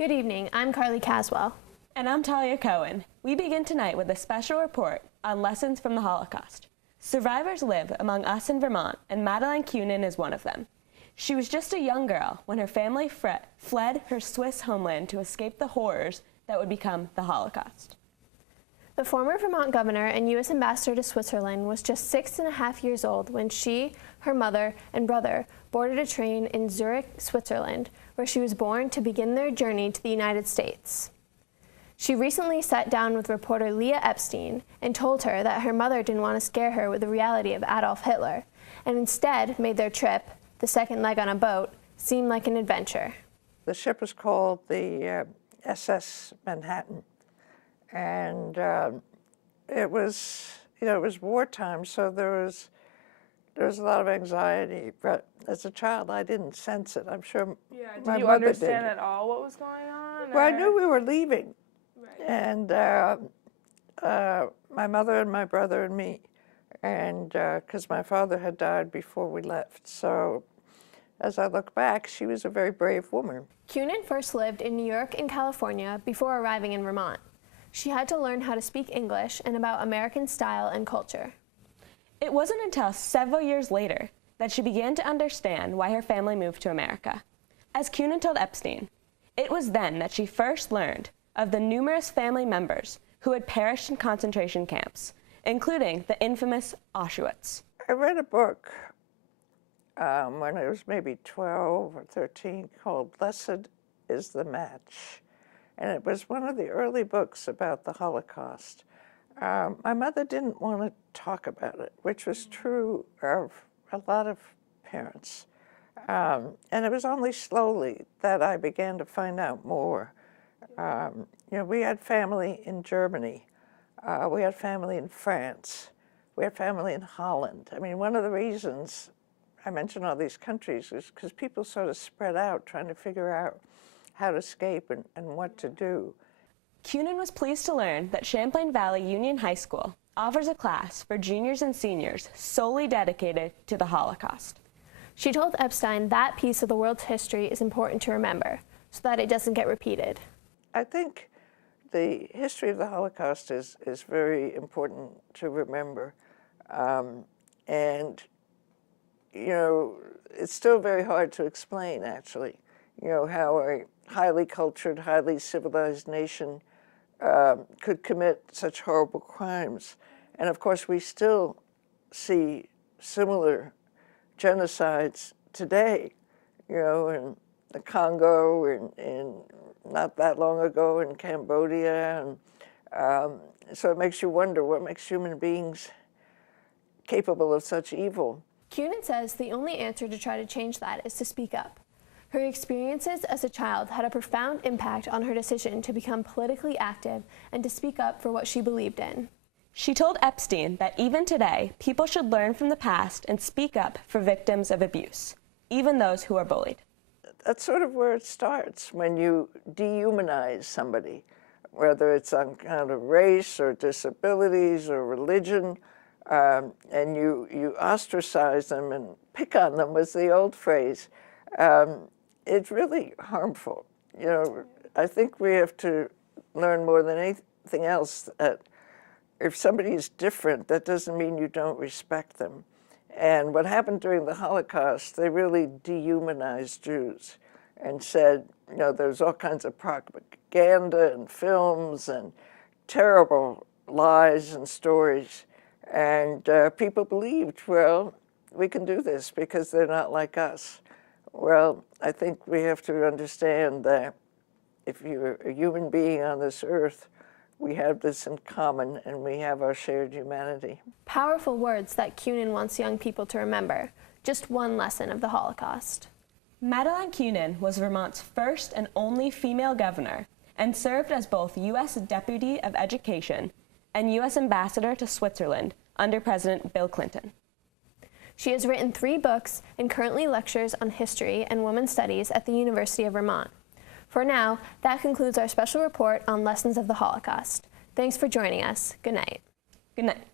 Good evening, I'm Carly Caswell. And I'm Talia Cohen. We begin tonight with a special report on lessons from the Holocaust. Survivors live among us in Vermont, and Madeline Kunin is one of them. She was just a young girl when her family fled her Swiss homeland to escape the horrors that would become the Holocaust. The former Vermont governor and U.S. ambassador to Switzerland was just 6.5 years old when she, her mother, and brother boarded a train in Zurich, Switzerland, where she was born to begin their journey to the United States. She recently sat down with reporter Leah Epstein and told her that her mother didn't want to scare her with the reality of Adolf Hitler, and instead made their trip, the second leg on a boat, seem like an adventure. The ship was called the SS Manhattan, and it was wartime, so there was a lot of anxiety. But as a child, I didn't sense it. I'm sure my mother did. Did you understand at all what was going on? Well, I knew we were leaving, Right. and my mother and my brother and me, and because my father had died before we left, so. As I look back, she was a very brave woman. Kunin first lived in New York and California before arriving in Vermont. She had to learn how to speak English and about American style and culture. It wasn't until several years later that she began to understand why her family moved to America. As Kunin told Epstein, it was then that she first learned of the numerous family members who had perished in concentration camps, including the infamous Auschwitz. I read a book when I was maybe 12 or 13 called Blessed is the Match. And it was one of the early books about the Holocaust. My mother didn't want to talk about it, which was true of a lot of parents. And it was only slowly that I began to find out more. We had family in Germany. We had family in France. We had family in Holland. I mean, one of the reasons I mention all these countries is because people sort of spread out trying to figure out how to escape and what to do. Kunin was pleased to learn that Champlain Valley Union High School offers a class for juniors and seniors solely dedicated to the Holocaust. She told Epstein that piece of the world's history is important to remember so that it doesn't get repeated. I think the history of the Holocaust is very important to remember. And it's still very hard to explain, actually, how a highly cultured, highly civilized nation could commit such horrible crimes. And of course, we still see similar genocides today, in the Congo, and not that long ago in Cambodia. And so it makes you wonder what makes human beings capable of such evil. Kunin says the only answer to try to change that is to speak up. Her experiences as a child had a profound impact on her decision to become politically active and to speak up for what she believed in. She told Epstein that even today, people should learn from the past and speak up for victims of abuse, even those who are bullied. That's sort of where it starts, when you dehumanize somebody, whether it's on account of race or disabilities or religion. And you ostracize them and pick on them, was the old phrase. It's really harmful. I think we have to learn more than anything else that if somebody is different, that doesn't mean you don't respect them. And what happened during the Holocaust, they really dehumanized Jews and said, there's all kinds of propaganda and films and terrible lies and stories. And people believed, well, we can do this because they're not like us. Well, I think we have to understand that if you're a human being on this earth, we have this in common and we have our shared humanity. Powerful words that Kunin wants young people to remember. Just one lesson of the Holocaust. Madeline Kunin was Vermont's first and only female governor and served as both U.S. Deputy of Education and U.S. Ambassador to Switzerland under President Bill Clinton. She has written 3 books and currently lectures on history and women's studies at the University of Vermont. For now, that concludes our special report on lessons of the Holocaust. Thanks for joining us. Good night. Good night.